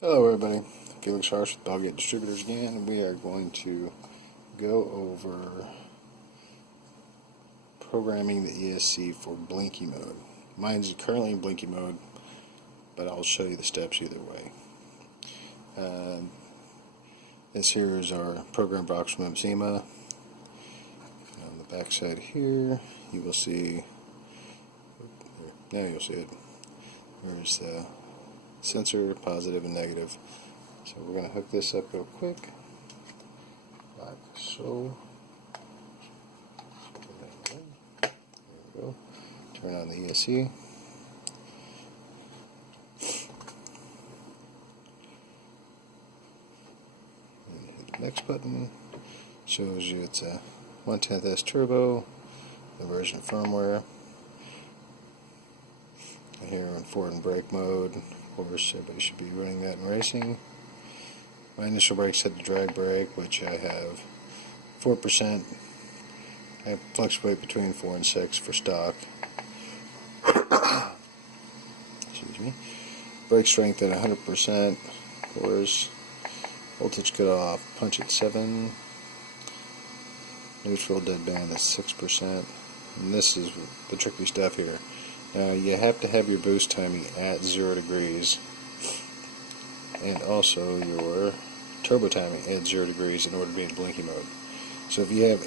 Hello everybody, Felix Harsh with Bellgate Distributors again. We are going to go over programming the ESC for Blinky mode. Mine's currently in Blinky mode, but I'll show you the steps either way. This here is our program box from Absima. On the back side here, you will see, now you'll see it, there's sensor, positive and negative. So we're going to hook this up real quick, like so. There we go. Turn on the ESC. And hit the next button. Shows you it's a 1/10 S turbo, the version firmware. And here in forward and brake mode. Of course, everybody should be running that in racing. My initial brake set to drag brake, which I have 4%. I fluctuate between 4 and 6 for stock. Excuse me. Brake strength at 100%. Of course, voltage cutoff, punch at 7. Neutral deadband at 6%. And this is the tricky stuff here. Now you have to have your boost timing at 0 degrees and also your turbo timing at 0 degrees in order to be in Blinky mode. So if you have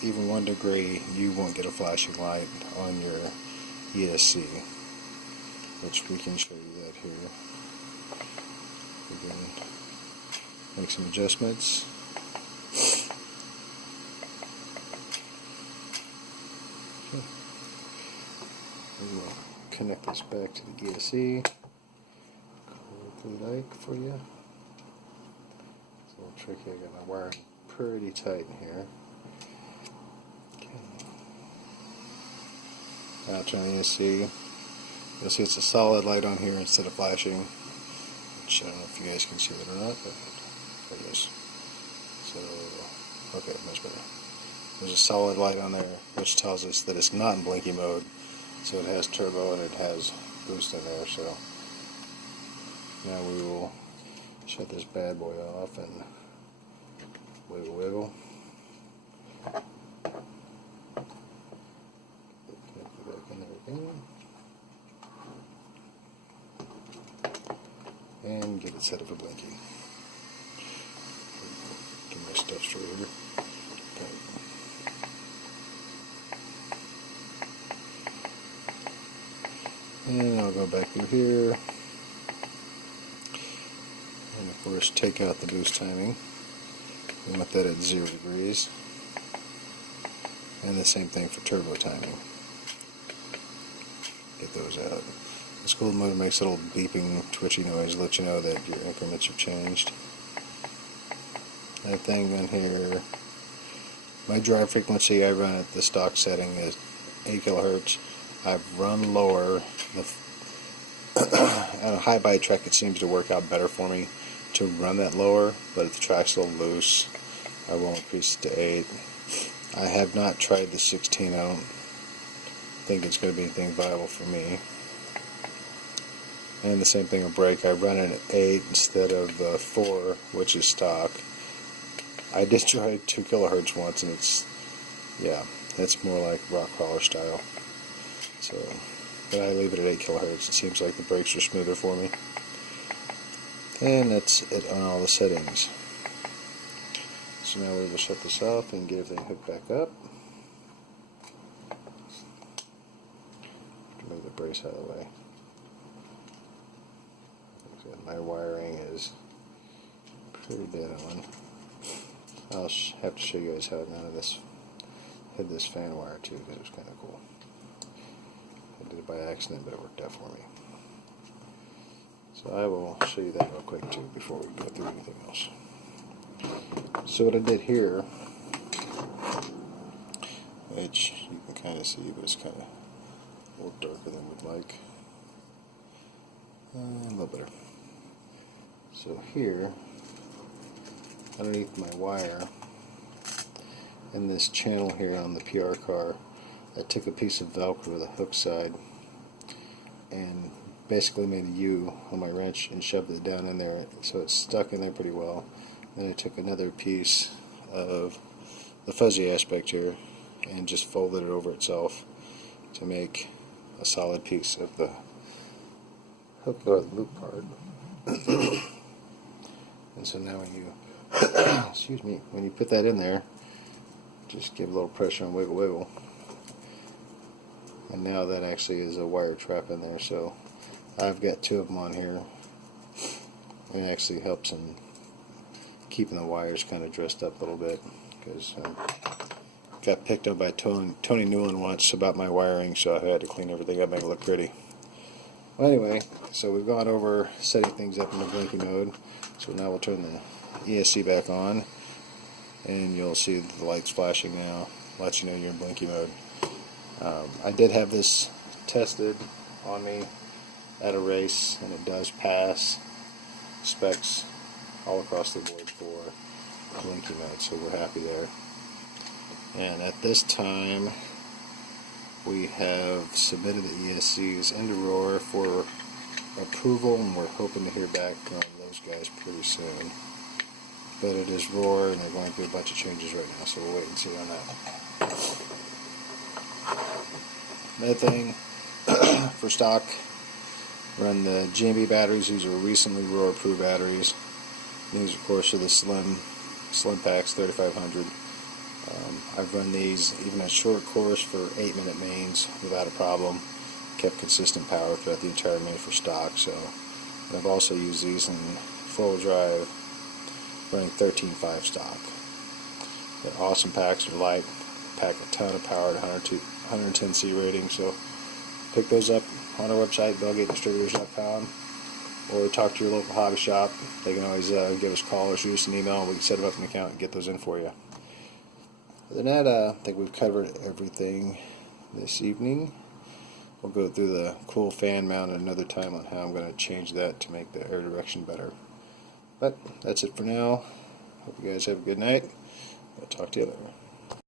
even 1 degree, you won't get a flashing light on your ESC, which we can show you that here. We can make some adjustments. We will connect this back to the ESC quickly like for you. It's a little tricky. I got my wiring pretty tight in here. Okay. Now turn the ESC. You'll see it's a solid light on here instead of flashing, which I don't know if you guys can see that or not, but there it is. So, okay, much better. There's a solid light on there, which tells us that it's not in Blinky mode. So it has turbo and it has boost in there. So now we will shut this bad boy off and wiggle wiggle. Put it back in there again. And get it set up for Blinky. Get my stuff straight here. And I'll go back through here, and of course take out the boost timing. We want that at 0 degrees, and the same thing for turbo timing. Get those out. This cool motor makes a little beeping, twitchy noise to let you know that your increments have changed. That thing on here, my drive frequency I run at the stock setting is 8 kilohertz. I've run lower. On a high bite track it seems to work out better for me to run that lower, but if the track's a little loose I will increase it to 8. I have not tried the 16. I don't think it's going to be anything viable for me. And the same thing with brake. I run it at 8 instead of the 4, which is stock. I did try 2 kilohertz once, and it's more like rock crawler style. So, but I leave it at 8 kilohertz. It seems like the brakes are smoother for me. And that's it on all the settings. So now we will shut this off and get everything hooked back up. Move the brace out of the way. My wiring is pretty dead on. I'll have to show you guys how none of this had this fan wire too, because it was kind of cool. I did it by accident, but it worked out for me. So I will show you that real quick too before we go through anything else. So what I did here, which you can kind of see, but it's kind of a little darker than we'd like. A little better. So here, underneath my wire, in this channel here on the PR car, I took a piece of Velcro, the hook side, and basically made a U on my wrench and shoved it down in there, so it's stuck in there pretty well. Then I took another piece of the fuzzy aspect here and just folded it over itself to make a solid piece of the hook or the loop part. And so now when you excuse me, when you put that in there, just give a little pressure and wiggle wiggle, and now that actually is a wire trap in there. So I've got two of them on here, and it actually helps in keeping the wires kind of dressed up a little bit, because got picked up by Tony Newland once about my wiring, so I had to clean everything up, make it look pretty. Well, anyway, so we've gone over setting things up in the Blinky mode. So now we'll turn the ESC back on, and you'll see the lights flashing now, lets you know you're in Blinky mode. I did have this tested on me at a race, and it does pass specs all across the board for Blinky mode, so we're happy there. And at this time, we have submitted the ESCs into Roar for approval, and we're hoping to hear back from those guys pretty soon. But it is Roar, and they're going through a bunch of changes right now, so we'll wait and see on that. Another thing, for stock, run the GMB batteries. These are recently Roar approved batteries. These, of course, are the Slim Packs 3500. I've run these even at short course for 8-minute mains without a problem. Kept consistent power throughout the entire main for stock. So I've also used these in full drive, running 13.5 stock. They're awesome packs. They're light, pack a ton of power at 110C rating. So pick those up on our website, BellgateDistributors.com, or talk to your local hobby shop. They can always give us a call or shoot us an email, and we can set up an account and get those in for you. Other than that, I think we've covered everything this evening. We'll go through the cool fan mount another time on how I'm going to change that to make the air direction better. But that's it for now. Hope you guys have a good night. I'll talk to you later.